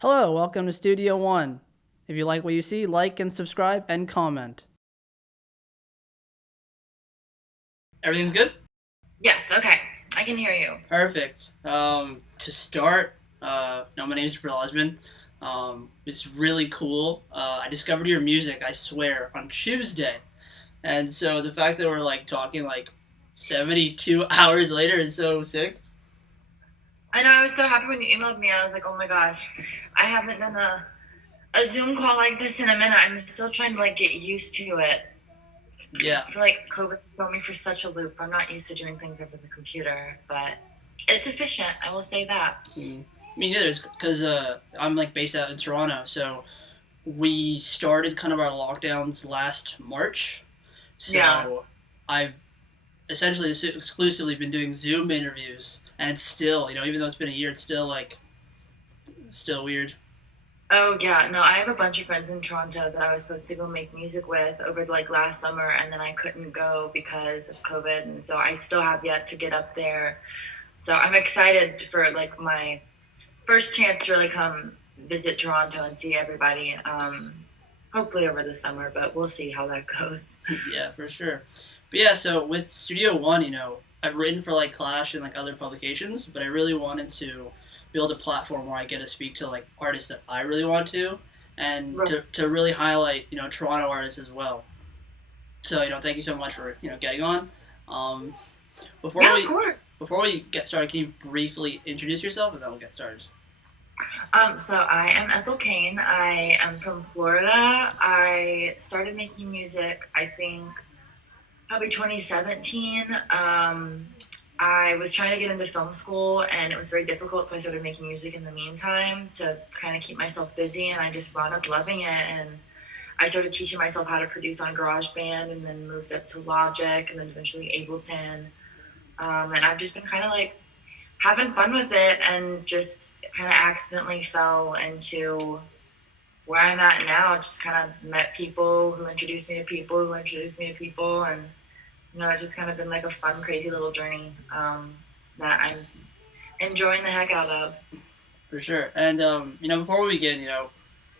Hello, welcome to Studio One. If you like what you see, like and subscribe and comment. Everything's good? Yes, okay. I can hear you. Perfect. To start, my name is Jibril Osman. It's really cool. I discovered your music, I swear, on Tuesday. And so the fact that we're talking 72 hours later is so sick. I know, I was so happy when you emailed me. I was like, oh my gosh, I haven't done a Zoom call like this in a minute. I'm still trying to get used to it. Yeah. I feel like COVID threw me for such a loop. I'm not used to doing things over the computer, but it's efficient. I will say that. Me neither, because I'm based out in Toronto, so we started kind of our lockdowns last March. So Yeah. I've essentially exclusively been doing Zoom interviews, and it's still, even though it's been a year, it's still weird. Oh yeah, no, I have a bunch of friends in Toronto that I was supposed to go make music with over last summer, and then I couldn't go because of COVID, and so I still have yet to get up there. So I'm excited for my first chance to really come visit Toronto and see everybody. Hopefully over the summer, but we'll see how that goes. Yeah, for sure. But yeah, so with Studio One, I've written for Clash and other publications, but I really wanted to build a platform where I get to speak to artists that I really want to, and Right. to really highlight Toronto artists as well. So thank you so much for getting on. Um, before Yeah, of we course. before we get started, can you briefly introduce yourself, and then we'll get started? So I am Ethel Cain. I am from Florida. I started making music, I think, probably 2017. I was trying to get into film school, and it was very difficult, so I started making music in the meantime to kind of keep myself busy, and I just wound up loving it, and I started teaching myself how to produce on GarageBand, and then moved up to Logic, and then eventually Ableton. And I've just been kind of having fun with it, and just kind of accidentally fell into where I'm at now. Just kind of met people who introduced me to people who introduced me to people, and it's just kind of been a fun, crazy little journey that I'm enjoying the heck out of. For sure. And before we begin,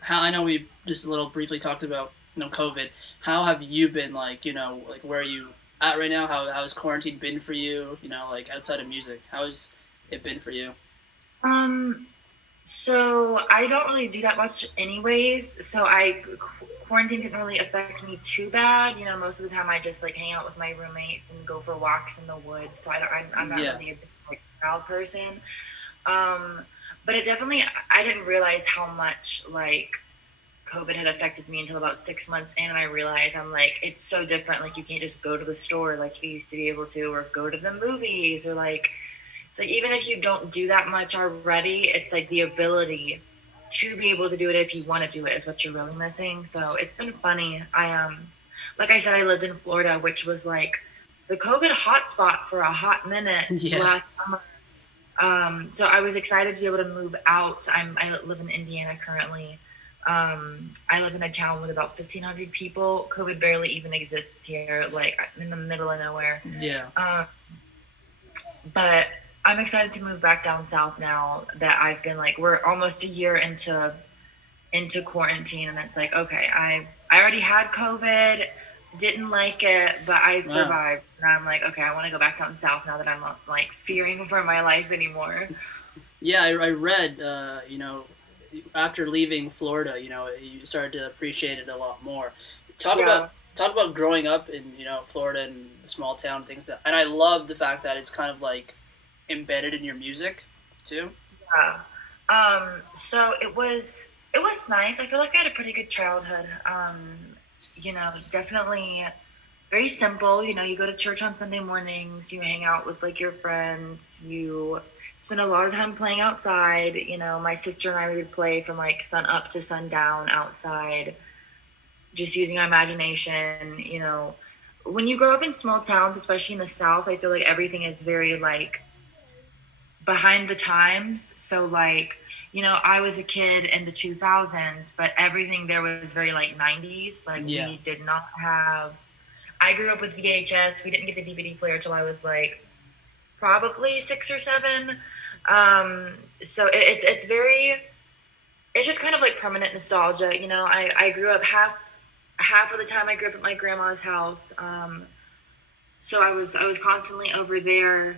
how I know we just a little briefly talked about COVID. How have you been where are you at right now? How has quarantine been for you? Outside of music, how has it been for you? So I don't really do that much anyways. So quarantine didn't really affect me too bad. Most of the time I just hang out with my roommates and go for walks in the woods. So I'm not really a big crowd person. But it definitely, I didn't realize how much COVID had affected me until about 6 months in, and I realized it's so different. You can't just go to the store like you used to be able to, or go to the movies, or it's even if you don't do that much already, it's the ability to be able to do it if you want to do it is what you're really missing. So it's been funny. Like I said, I lived in Florida, which was the COVID hotspot for a hot minute last summer. So I was excited to be able to move out. I live in Indiana currently. I live in a town with about 1,500 people. COVID barely even exists here, in the middle of nowhere. Yeah. But I'm excited to move back down south now that I've been we're almost a year into quarantine, and it's okay, I already had COVID, didn't like it, but I survived. Wow. And I'm okay, I want to go back down south now that I'm not fearing for my life anymore. Yeah, I read, after leaving Florida, you started to appreciate it a lot more. Talk about growing up in Florida and small town things and I love the fact that it's kind of embedded in your music too. Yeah. So it was nice. I feel like I had a pretty good childhood. Definitely very simple. You go to church on Sunday mornings, you hang out with your friends, you spend a lot of time playing outside. My sister and I would play from sun up to sundown outside, just using our imagination. When you grow up in small towns, especially in the South, I feel everything is very behind the times. So I was a kid in the 2000s, but everything there was very 90s. We did not have, I grew up with VHS. We didn't get the DVD player till I was probably 6 or 7. So it's very it's just kind of like permanent nostalgia. You know, I grew up half of the time I grew up at my grandma's house. So I was constantly over there,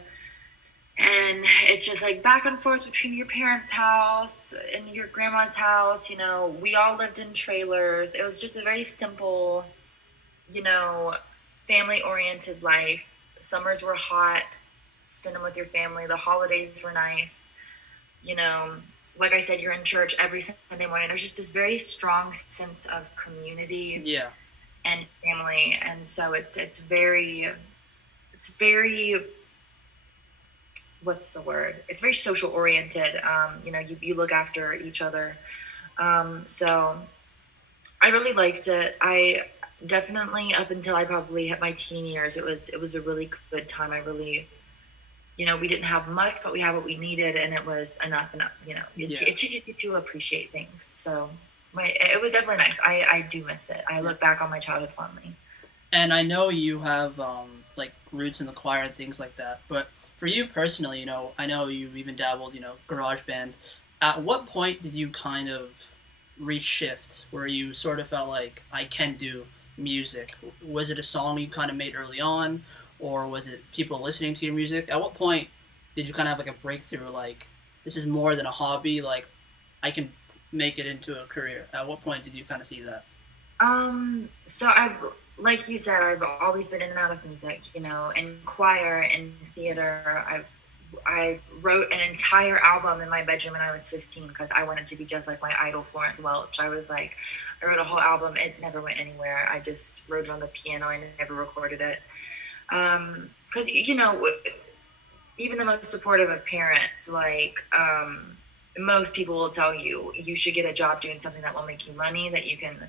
and it's just like back and forth between your parents' house and your grandma's house. You know, we all lived in trailers. It was just a very simple, you know, family oriented life. Summers were hot, spend them with your family. The holidays were nice. You know, like I said, you're in church every Sunday morning. There's just this very strong sense of community, Yeah. and family, and so it's very what's the word? It's very social oriented. You know, you look after each other. So I really liked it. I definitely, up until I probably hit my teen years, it was a really good time. I really, you know, we didn't have much, but we had what we needed, and it was enough. You know, it teaches you to appreciate things. So it was definitely nice. I do miss it. I look back on my childhood fondly. And I know you have like roots in the choir and things like that, but for you personally, you know, I know you've even dabbled, you know, garage band. At what point did you kind of reach shift where you sort of felt like I can do music? Was it a song you kind of made early on, or was it people listening to your music? At what point did you kind of have like a breakthrough, like this is more than a hobby, like I can make it into a career? At what point did you kind of see that? So like you said, I've always been in and out of music, you know, in choir and theater. I wrote an entire album in my bedroom when I was 15 because I wanted to be just like my idol, Florence Welch. I wrote a whole album. It never went anywhere. I just wrote it on the piano and never recorded it. Because, you know, even the most supportive of parents, like, most people will tell you, you should get a job doing something that will make you money, that you can,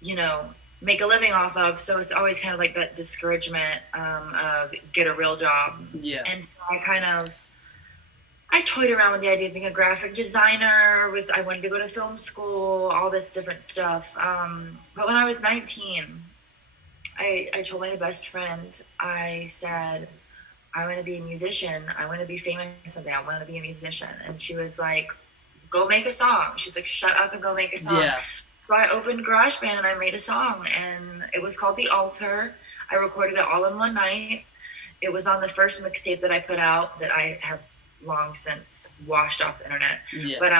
you know, make a living off of. So it's always kind of like that discouragement of get a real job. Yeah. And so I toyed around with the idea of being a graphic designer. I wanted to go to film school, all this different stuff. But when I was 19, I told my best friend, I said, I want to be a musician. I want to be famous someday. I want to be a musician. And she was like, go make a song. She's like, shut up and go make a song. Yeah. So I opened GarageBand and I made a song, and it was called The Altar. I recorded it all in one night. It was on the first mixtape that I put out that I have long since washed off the internet. Yeah. But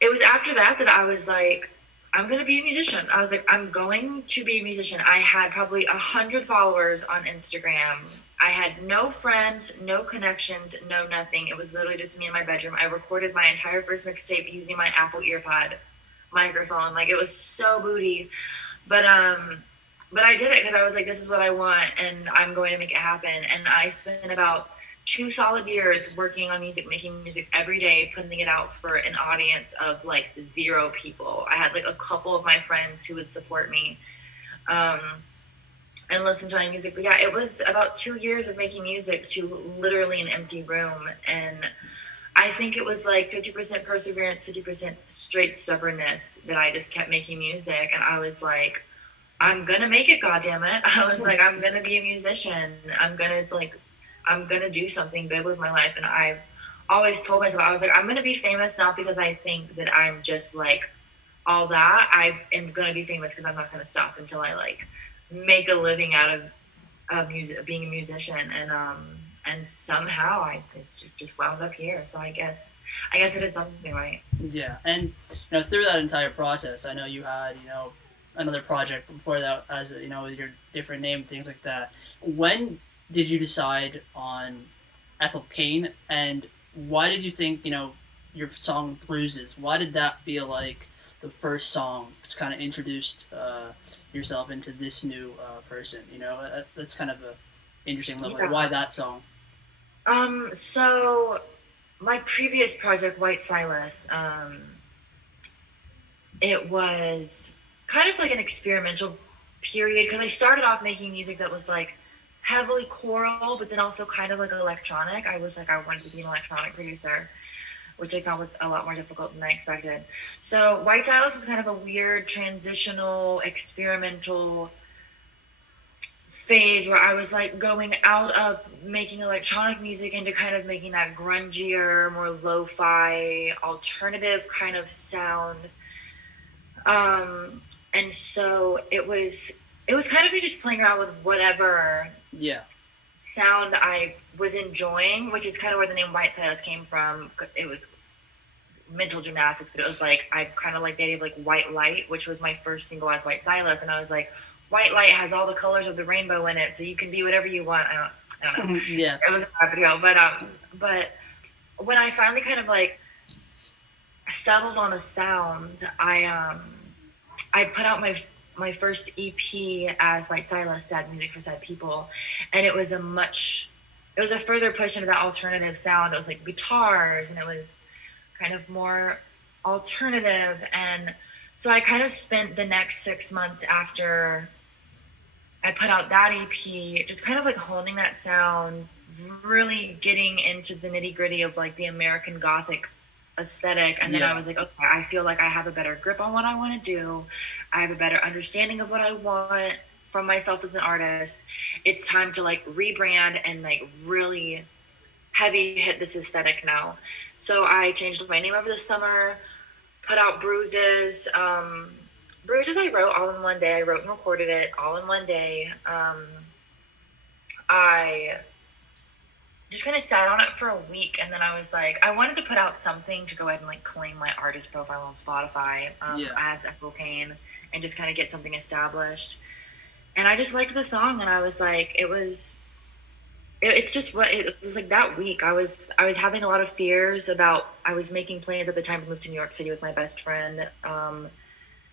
it was after that I was like, I'm going to be a musician. I was like, I'm going to be a musician. I had probably 100 followers on Instagram. I had no friends, no connections, no nothing. It was literally just me in my bedroom. I recorded my entire first mixtape using my Apple EarPod microphone. Like, it was so booty. But I did it because I was like, this is what I want, and I'm going to make it happen. And I spent about 2 solid years working on music, making music every day, putting it out for an audience of like 0 people. I had like a couple of my friends who would support me and listen to my music. But yeah, it was about 2 years of making music to literally an empty room. And I think it was like 50% perseverance, 50% straight stubbornness that I just kept making music. And I was like, I'm going to make it, goddammit. I was like, I'm going to be a musician. I'm going to do something big with my life. And I always told myself, I was like, I'm going to be famous, not because I think that I'm just like all that. I am going to be famous because I'm not going to stop until I like make a living out of music, being a musician. And somehow I just wound up here. So I guess I did something right. Yeah. And, you know, through that entire process, I know you had, you know, another project before that as, you know, with your different name, things like that. When did you decide on Ethel Cain, and why did you think, you know, your song Bruises, why did that feel like the first song to kind of introduced yourself into this new person? You know, that's kind of a interesting level. Yeah. Why that song? So my previous project, White Silas, it was kind of like an experimental period, because I started off making music that was like heavily choral, but then also kind of like electronic. I was like, I wanted to be an electronic producer, which I found was a lot more difficult than I expected. So White Silas was kind of a weird transitional experimental phase where I was like going out of making electronic music into kind of making that grungier, more lo-fi, alternative kind of sound. And so it was kind of me just playing around with whatever sound I was enjoying, which is kind of where the name White Silas came from. It was mental gymnastics, but it was like I kind of like the idea of like white light, which was my first single as White Silas, and I was like, white light has all the colors of the rainbow in it, so you can be whatever you want. I don't know. Yeah, it wasn't that video, but when I finally kind of like settled on a sound, I put out my first EP as White Silas, Sad Music for Sad People, and it was a further push into that alternative sound. It was like guitars, and it was kind of more alternative. And so I kind of spent the next 6 months after I put out that EP just kind of like honing that sound, really getting into the nitty gritty of like the American Gothic aesthetic. And then I was like, okay, I feel like I have a better grip on what I want to do. I have a better understanding of what I want from myself as an artist. It's time to like rebrand and like really heavy hit this aesthetic now. So I changed my name over the summer, put out Bruises. Bruises I wrote all in one day. I wrote and recorded it all in one day. I just kind of sat on it for a week, and then I was like, I wanted to put out something to go ahead and like claim my artist profile on Spotify as Ethel Cain and just kind of get something established. And I just liked the song, and I was like, it was like that week I was having a lot of fears about, I was making plans at the time to move to New York City with my best friend.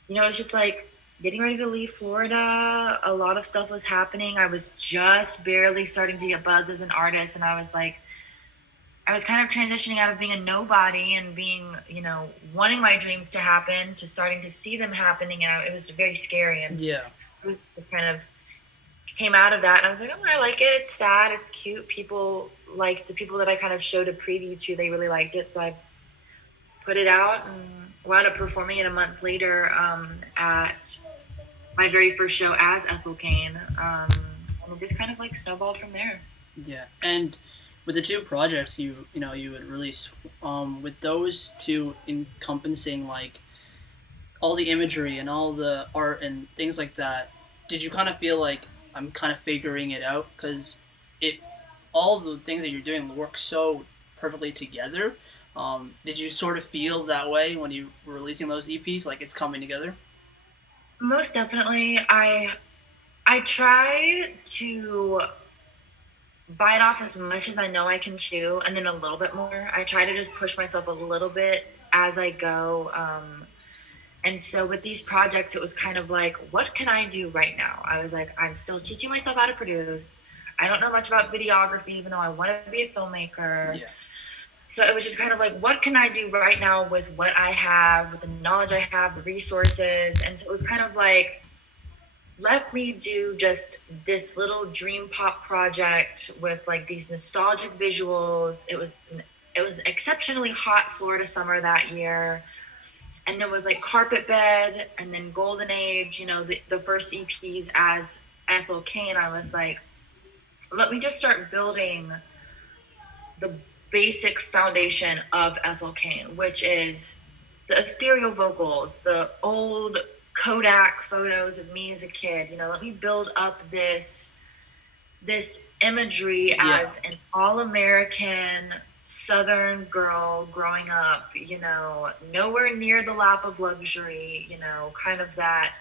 It's just like getting ready to leave Florida. A lot of stuff was happening. I was just barely starting to get buzz as an artist, and I was like, I was kind of transitioning out of being a nobody and being, wanting my dreams to happen to starting to see them happening, and it was very scary. And it was kind of came out of that, and I was like, oh, I like it. It's sad. It's cute. People liked the people that I kind of showed a preview to. They really liked it, so I put it out and wound up performing it a month later at my very first show as Ethel Cain, and it just kind of like snowballed from there. Yeah, and with the two projects you would release, with those two encompassing like all the imagery and all the art and things like that, did you kind of feel like I'm kind of figuring it out, because all the things that you're doing work so perfectly together? Did you sort of feel that way when you were releasing those EPs, like it's coming together? Most definitely. I try to bite off as much as I know I can chew, and then a little bit more. I try to just push myself a little bit as I go. And so with these projects, it was kind of like, what can I do right now? I was like, I'm still teaching myself how to produce. I don't know much about videography, even though I want to be a filmmaker. Yeah. So it was just kind of like, what can I do right now with what I have, with the knowledge I have, the resources? And so it was kind of like, let me do just this little dream pop project with like these nostalgic visuals. It was exceptionally hot Florida summer that year. And then with like Carpet Bed and then Golden Age, the first EPs as Ethel Cain, I was like, let me just start building the basic foundation of Ethel Cain, which is the ethereal vocals, the old Kodak photos of me as a kid. Let me build up this imagery as an all-American Southern girl growing up, nowhere near the lap of luxury, kind of that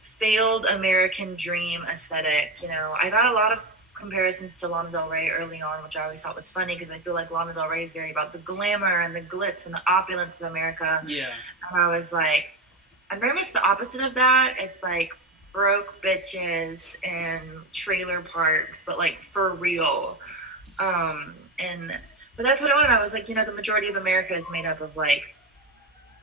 failed American dream aesthetic. I got a lot of comparisons to Lana Del Rey early on, which I always thought was funny, because I feel like Lana Del Rey is very about the glamour and the glitz and the opulence of America. Yeah. And I was like, I'm very much the opposite of that. It's like broke bitches and trailer parks, but like for real. But that's what I wanted. I was like, the majority of America is made up of like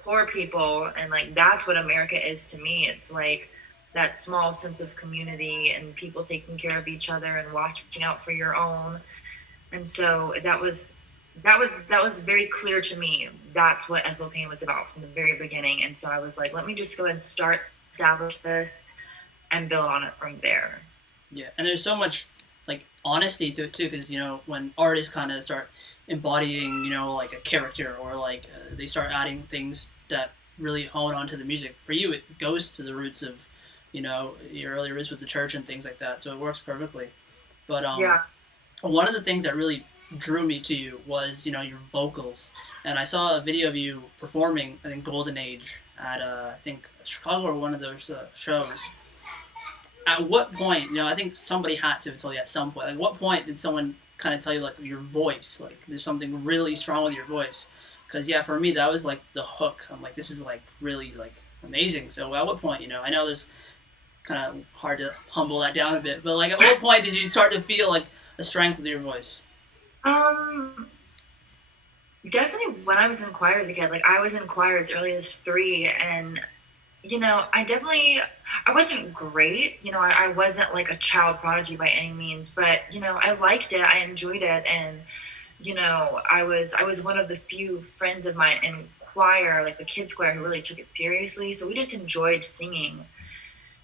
poor people, and like that's what America is to me. It's like that small sense of community and people taking care of each other and watching out for your own. And so that was very clear to me. That's what Ethel Cain was about from the very beginning. And so I was like, let me just go ahead and establish this, and build on it from there. Yeah, and there's so much like honesty to it too, because when artists kind of start embodying like a character, or like they start adding things that really hone onto the music. For you, it goes to the roots of your early roots with the church and things like that, so it works perfectly. But Yeah. one of the things that really drew me to you was your vocals, and I saw a video of you performing, I think, Golden Age at I think Chicago, or one of those shows. At what point, I think somebody had to have told you at some point. Like, what point did someone kind of tell you, like, your voice, like, there's something really strong with your voice? Because, yeah, for me, that was, like, the hook. I'm like, this is, like, really, like, amazing. So at what point, I know this kind of hard to humble that down a bit, but, like, at what point did you start to feel, like, a strength with your voice? Definitely when I was in choir as a kid. Like, I was in choir as early as 3, and I wasn't great. I wasn't like a child prodigy by any means, but, I liked it. I enjoyed it. And, I was one of the few friends of mine in choir, like the kids choir, who really took it seriously. So we just enjoyed singing.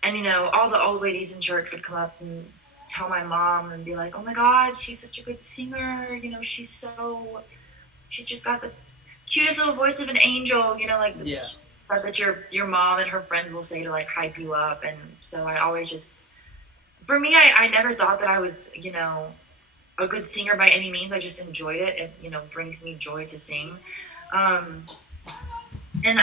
And, all the old ladies in church would come up and tell my mom and be like, oh my God, she's such a good singer. She's just got the cutest little voice of an angel, like the stuff that your mom and her friends will say to like hype you up. And so I always for me, I never thought that I was, a good singer by any means. I just enjoyed it. It, brings me joy to sing. And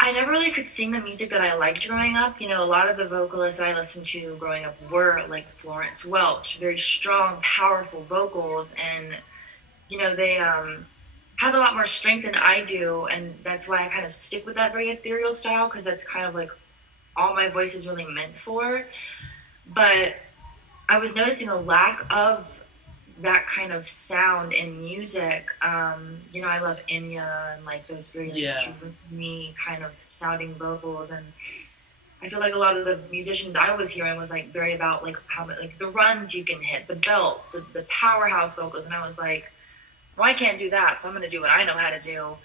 I never really could sing the music that I liked growing up. A lot of the vocalists that I listened to growing up were like Florence Welch, very strong, powerful vocals. And, they have a lot more strength than I do. And that's why I kind of stick with that very ethereal style, because that's kind of like all my voice is really meant for. But I was noticing a lack of that kind of sound in music. I love Enya and like those very dreamy kind of sounding vocals, and I feel like a lot of the musicians I was hearing was like very about like how like the runs you can hit, the belts, the powerhouse vocals, and I was like, well, I can't do that, so I'm gonna do what I know how to do.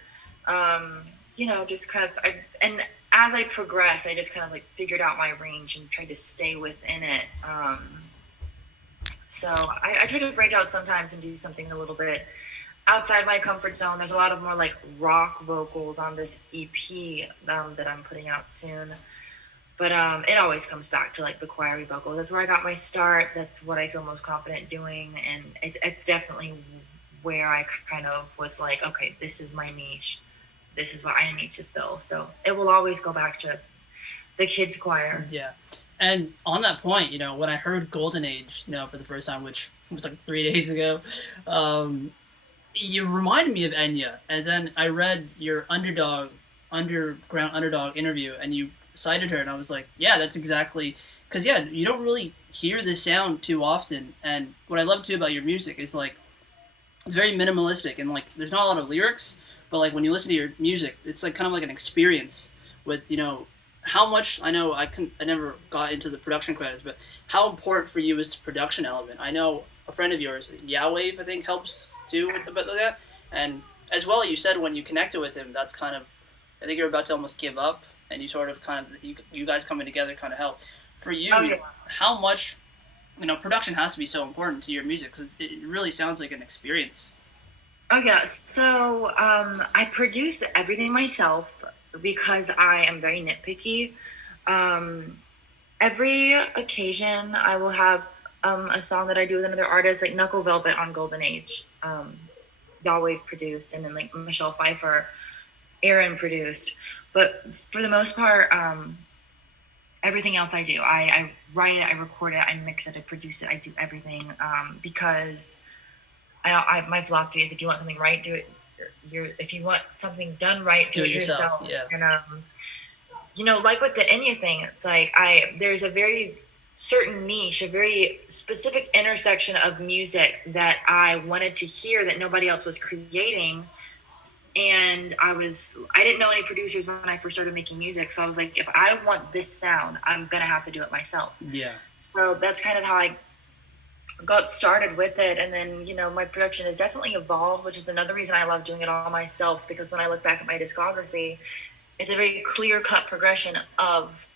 Just kind of, and as I progressed, I just kind of like figured out my range and tried to stay within it. So I try to break out sometimes and do something a little bit outside my comfort zone. There's a lot of more like rock vocals on this EP that I'm putting out soon. But it always comes back to like the choir vocal. That's where I got my start. That's what I feel most confident doing. And it's definitely where I kind of was like, okay, this is my niche. This is what I need to fill. So it will always go back to the kids choir. Yeah. And on that point, when I heard Golden Age, for the first time, which was like 3 days ago, you reminded me of Enya. And then I read your underground underdog interview, and you cited her, and I was like, yeah, that's exactly, because you don't really hear this sound too often. And what I love too about your music is like, it's very minimalistic, and like there's not a lot of lyrics, but like when you listen to your music, it's like kind of like an experience with how much. I know I never got into the production credits, but how important for you is the production element. I know a friend of yours, Yahweh, I think, helps too with a bit of that, and as well, you said when you connected with him, that's kind of, I think you're about to almost give up, and you sort of kind of you guys coming together kind of help. For you, how much production has to be so important to your music, because it really sounds like an experience. Oh yeah, so I produce everything myself because I am very nitpicky. Every occasion I will have a song that I do with another artist, like Knuckle Velvet on Golden Age, Yahweh produced, and then like Michelle Pfeiffer, Aaron produced. But for the most part, everything else I do, I write it, I record it, I mix it, I produce it, I do everything, because my philosophy is if you want something right, do it. If you want something done right, do it yourself. Yeah. And like with the Enya thing, it's like there's a very certain niche, a very specific intersection of music that I wanted to hear that nobody else was creating. And I didn't know any producers when I first started making music. So I was like, if I want this sound, I'm going to have to do it myself. Yeah. So that's kind of how I got started with it. And then, my production has definitely evolved, which is another reason I love doing it all myself, because when I look back at my discography, it's a very clear-cut progression of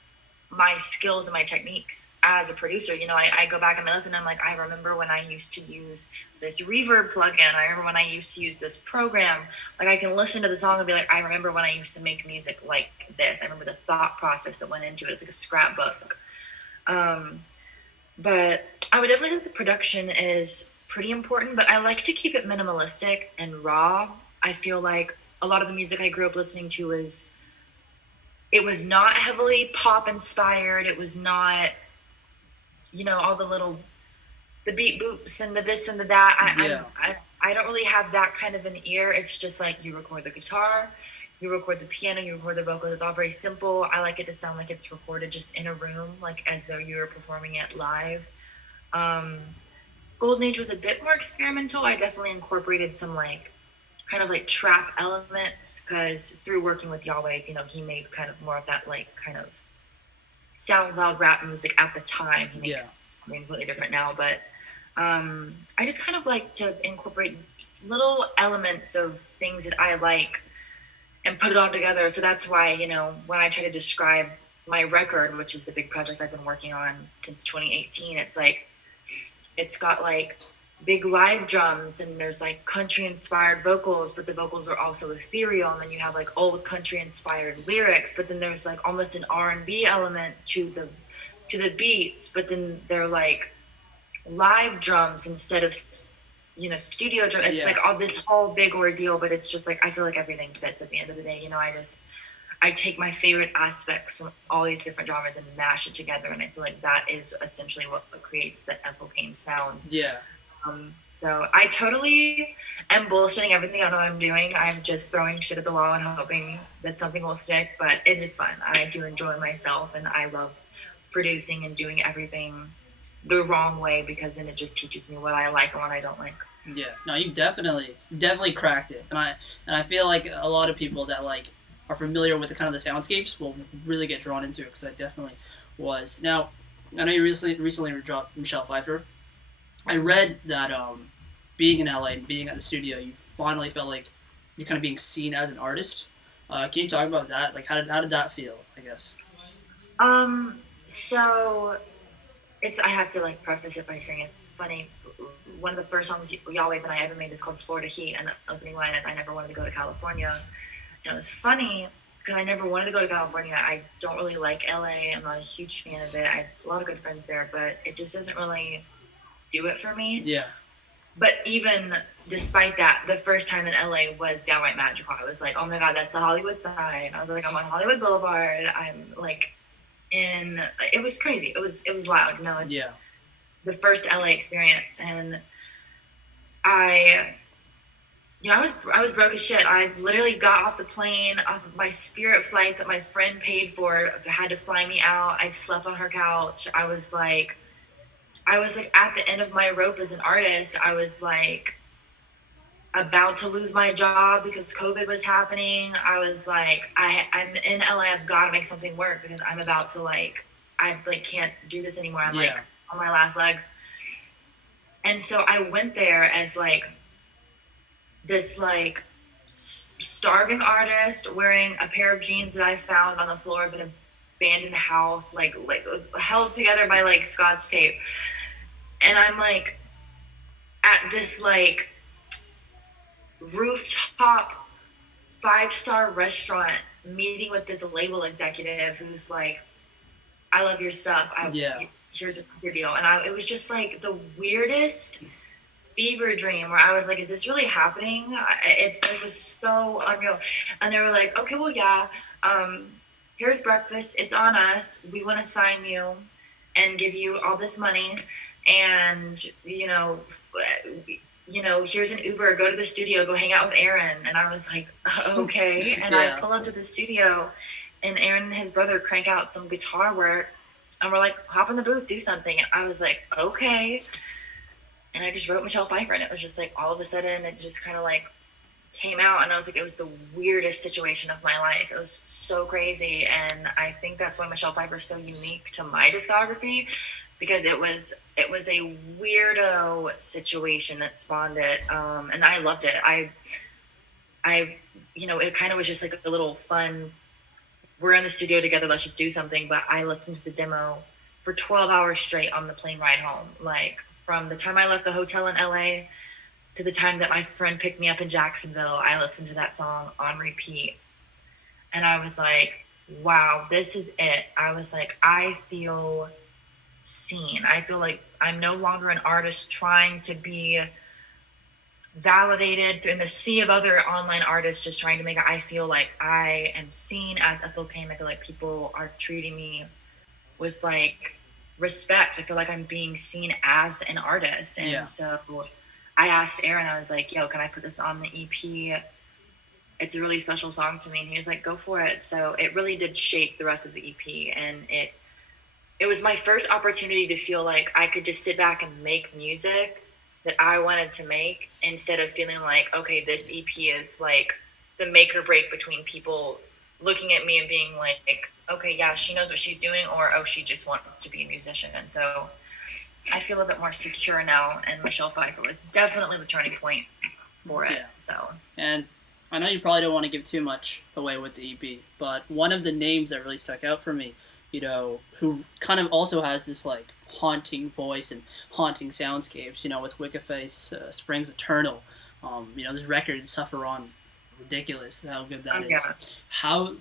my skills and my techniques as a producer. You know, I go back and I listen and I'm like, I remember when I used to use this reverb plugin. I remember when I used to use this program. Like, I can listen to the song and be like, I remember when I used to make music like this. I remember the thought process that went into it. It's like a scrapbook. But I would definitely think the production is pretty important, but I like to keep it minimalistic and raw. I feel like a lot of the music I grew up listening to was not heavily pop inspired. It was not, you know, all the beat boops and the this and the that. I don't really have that kind of an ear. It's just like, you record the guitar, you record the piano, you record the vocals. It's all very simple. I like it to sound like it's recorded just in a room, like as though you were performing it live. Golden Age was a bit more experimental. I definitely incorporated some like kind of like trap elements, because through working with Yahweh, you know, he made kind of more of that like kind of SoundCloud rap music at the time. He makes something completely different now, but I just kind of like to incorporate little elements of things that I like and put it all together. So that's why, you know, when I try to describe my record, which is the big project I've been working on since 2018, it's like, it's got like big live drums and there's like country inspired vocals, but the vocals are also ethereal. And then you have like old country inspired lyrics, but then there's like almost an R&B element to the beats, but then they're like live drums instead of, you know, studio drum. It's like all this whole big ordeal, but it's just like, I feel like everything fits at the end of the day. You know, I take my favorite aspects from all these different genres and mash it together, and I feel like that is essentially what creates the Ethel Cain sound. Yeah. So I totally am bullshitting everything. I don't know what I'm doing. I'm just throwing shit at the wall and hoping that something will stick, but it is fun. I do enjoy myself, and I love producing and doing everything the wrong way, because then it just teaches me what I like and what I don't like. Yeah, no, you definitely cracked it, and I feel like a lot of people that like are familiar with the kind of the soundscapes will really get drawn into it, because I definitely was. Now, I know you recently dropped Michelle Pfeiffer. I read that being in LA and being at the studio, you finally felt like you're kind of being seen as an artist. Can you talk about that? Like, how did that feel, I guess? So I have to like preface it by saying it's funny. One of the first songs Yahweh and I ever made is called Florida Heat, and the opening line is, I never wanted to go to California. And it was funny because I never wanted to go to California. I don't really like LA. I'm not a huge fan of it. I have a lot of good friends there, but it just doesn't really do it for me. Yeah. But even despite that, the first time in LA was downright magical. I was like, oh my God, that's the Hollywood sign. I was like, I'm on Hollywood Boulevard. I'm like it was crazy. It was wild. You know, it's the first LA experience. And I was broke as shit. I literally got off the plane, off of my Spirit flight that my friend paid for, had to fly me out. I slept on her couch. I was like at the end of my rope as an artist. I was like about to lose my job because COVID was happening. I was like, I'm in LA. I've got to make something work, because I'm about to I can't do this anymore. I'm like on my last legs. And so I went there as like this like starving artist wearing a pair of jeans that I found on the floor of an abandoned house, like it was held together by like Scotch tape. And I'm like at this like rooftop 5-star restaurant meeting with this label executive who's like, I love your stuff. Here's a good deal. And it was just like the weirdest fever dream where I was like, is this really happening? It was so unreal. And they were like, okay, well, yeah, here's breakfast. It's on us. We want to sign you and give you all this money. And, you know, here's an Uber, go to the studio, go hang out with Aaron. And I was like, okay. And I pull up to the studio, and Aaron and his brother crank out some guitar work, and we're like, hop in the booth, do something. And I was like, okay. And I just wrote Michelle Pfeiffer, and it was just like, all of a sudden, it just kind of like came out. And I was like, it was the weirdest situation of my life. It was so crazy. And I think that's why Michelle Pfeiffer is so unique to my discography, because it was a weirdo situation that spawned it. And I loved it. I it kind of was just like a little fun we're in the studio together, let's just do something. But I listened to the demo for 12 hours straight on the plane ride home. Like from the time I left the hotel in LA to the time that my friend picked me up in Jacksonville, I listened to that song on repeat. And I was like, wow, this is it. I was like, I feel seen. I feel like I'm no longer an artist trying to be validated in the sea of other online artists just trying to make it. I feel like I am seen as Ethel Cain. I feel like people are treating me with like respect. I feel like I'm being seen as an artist. And so I asked Aaron, I was like, yo, can I put this on the EP? It's a really special song to me. And he was like, go for it. So it really did shape the rest of the EP. And it was my first opportunity to feel like I could just sit back and make music that I wanted to make instead of feeling like, okay, this EP is like the make or break between people looking at me and being like, okay, yeah, she knows what she's doing, or, oh, she just wants to be a musician. And so I feel a bit more secure now, and Michelle Pfeiffer was definitely the turning point for it. So. And I know you probably don't want to give too much away with the EP, but one of the names that really stuck out for me, you know, who kind of also has this like haunting voice and haunting soundscapes, you know, with Wiccaface, Springs Eternal, you know, this record, Suffer On, ridiculous how good that is. How,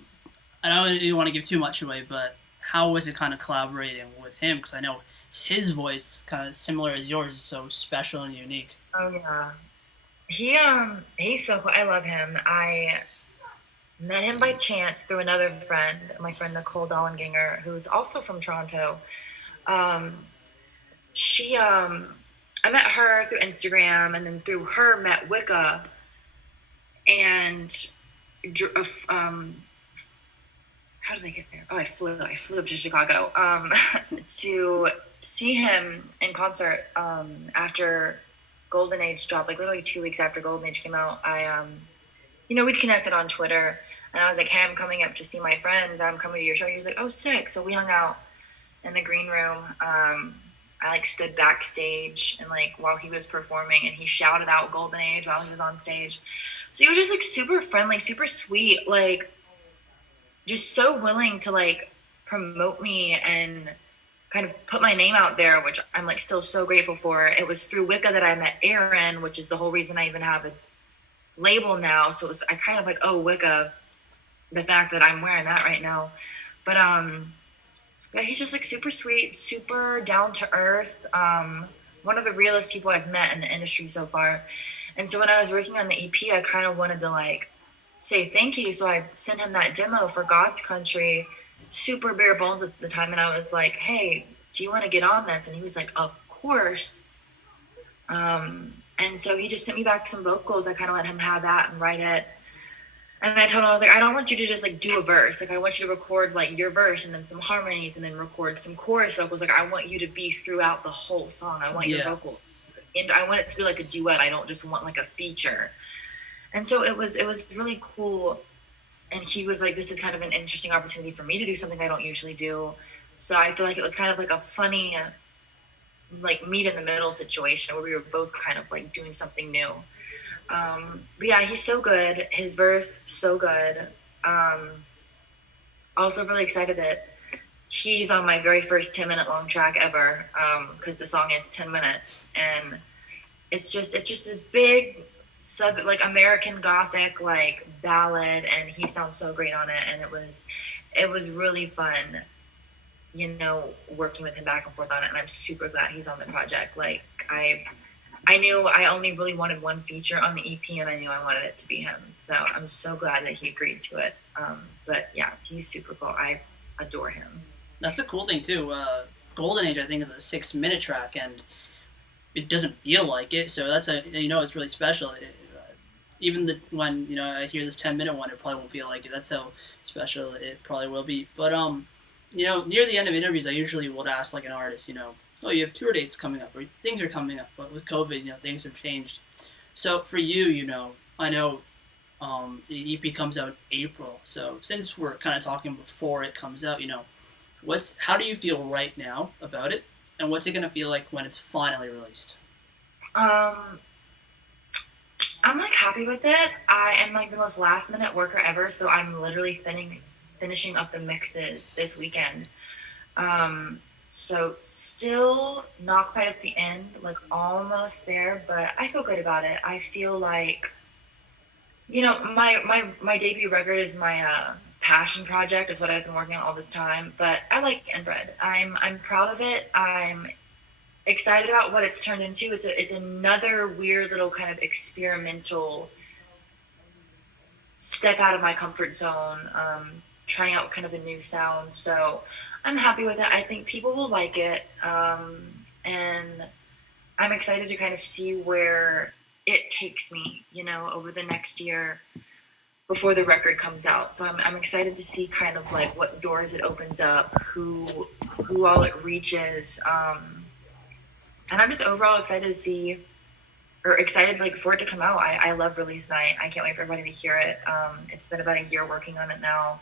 I don't really want to give too much away, but how was it kind of collaborating with him? Because I know his voice, kind of similar as yours, is so special and unique. Oh yeah, he's so cool. I love him. I met him by chance through another friend, my friend Nicole Dollenganger, who's also from Toronto. I met her through Instagram, and then through her met Wicca, and how did I get there? Oh, I flew up to Chicago to see him in concert after Golden Age dropped, like literally 2 weeks after Golden Age came out. We'd connected on Twitter, and I was like, hey, I'm coming up to see my friends. I'm coming to your show. He was like, oh, sick. So we hung out in the green room. I like stood backstage and like while he was performing, and he shouted out Golden Age while he was on stage. So he was just like super friendly, super sweet, like just so willing to like promote me and kind of put my name out there, which I'm like still so grateful for. It was through Wicca that I met Aaron, which is the whole reason I even have a label now. So I kind of like, oh, Wicca, the fact that I'm wearing that right now. But yeah, he's just like super sweet, super down to earth. One of the realest people I've met in the industry so far. And so when I was working on the EP, I kind of wanted to like say thank you. So I sent him that demo for God's Country, super bare bones at the time. And I was like, hey, do you want to get on this? And he was like, of course. And so he just sent me back some vocals. I kind of let him have that and write it. And I told him, I was like, I don't want you to just like do a verse. Like I want you to record like your verse and then some harmonies and then record some chorus vocals. Like I want you to be throughout the whole song. I want your vocal. And I want it to be like a duet. I don't just want like a feature. And so it was really cool. And he was like, this is kind of an interesting opportunity for me to do something I don't usually do. So I feel like it was kind of like a funny, like meet in the middle situation where we were both kind of like doing something new. But yeah, he's so good. His verse, so good. Also really excited that he's on my very first 10-minute long track ever, because the song is 10 minutes. And it's just this big, like American Gothic like ballad, and he sounds so great on it. And it was really fun, working with him back and forth on it. And I'm super glad he's on the project. Like I knew I only really wanted one feature on the EP, and I knew I wanted it to be him. So I'm so glad that he agreed to it. But yeah, he's super cool. I adore him. That's the cool thing too. Golden Age, I think, is a 6-minute track, and it doesn't feel like it. So that's it's really special. Even when I hear this 10-minute one, it probably won't feel like it. That's how special it probably will be. But near the end of interviews, I usually will ask like an artist, oh, you have tour dates coming up, or things are coming up, but with COVID, things have changed. So for you, I know the EP comes out in April. So since we're kind of talking before it comes out, how do you feel right now about it, and what's it gonna feel like when it's finally released? I'm like happy with it. I am like the most last minute worker ever, so I'm literally finishing up the mixes this weekend. So still not quite at the end, like almost there, but I feel good about it. I feel like, you know, my debut record is my passion project, is what I've been working on all this time. But I like Inbred. I'm proud of it. I'm excited about what it's turned into. It's another weird little kind of experimental step out of my comfort zone, trying out kind of a new sound. So I'm happy with it. I think people will like it. And I'm excited to kind of see where it takes me, you know, over the next year before the record comes out. So I'm excited to see kind of like what doors it opens up, who all it reaches. And I'm just overall excited to see, or excited like for it to come out. I love release night. I can't wait for everybody to hear it. It's been about a year working on it now,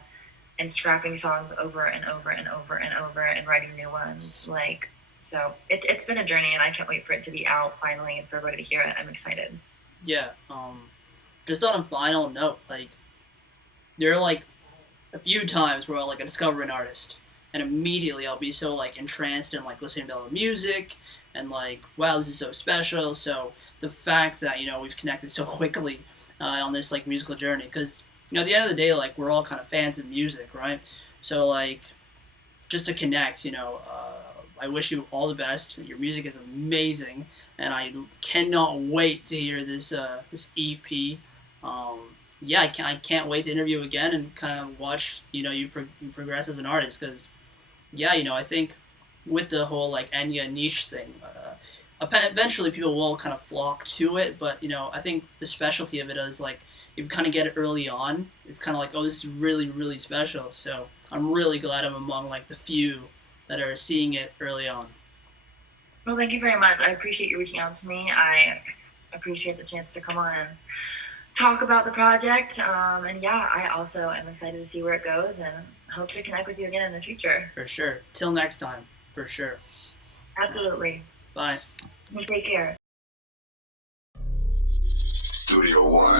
and scrapping songs over and over and over and over and writing new ones. Like, so it's been a journey, and I can't wait for it to be out finally and for everybody to hear it. I'm excited. Yeah. Just on a final note, like, there are like a few times where I'll like discover an artist, and immediately I'll be so like entranced in like listening to all the music, and like, wow, this is so special. So the fact that, you know, we've connected so quickly on this like musical journey, because, you know, at the end of the day, like, we're all kind of fans of music, right? So like, just to connect, you know, I wish you all the best. Your music is amazing, and I cannot wait to hear this this EP. Yeah, I can't wait to interview again and kind of watch, you know, you progress as an artist, because, yeah, you know, I think with the whole like Enya niche thing, eventually people will kind of flock to it, but, you know, I think the specialty of it is like, if you kind of get it early on, it's kind of like, oh, this is really, really special. So I'm really glad I'm among like the few that are seeing it early on. Well, thank you very much. I appreciate you reaching out to me. I appreciate the chance to come on and talk about the project. And yeah, I also am excited to see where it goes, and hope to connect with you again in the future. For sure. Till next time. For sure. Absolutely. Bye. You take care. Studio One.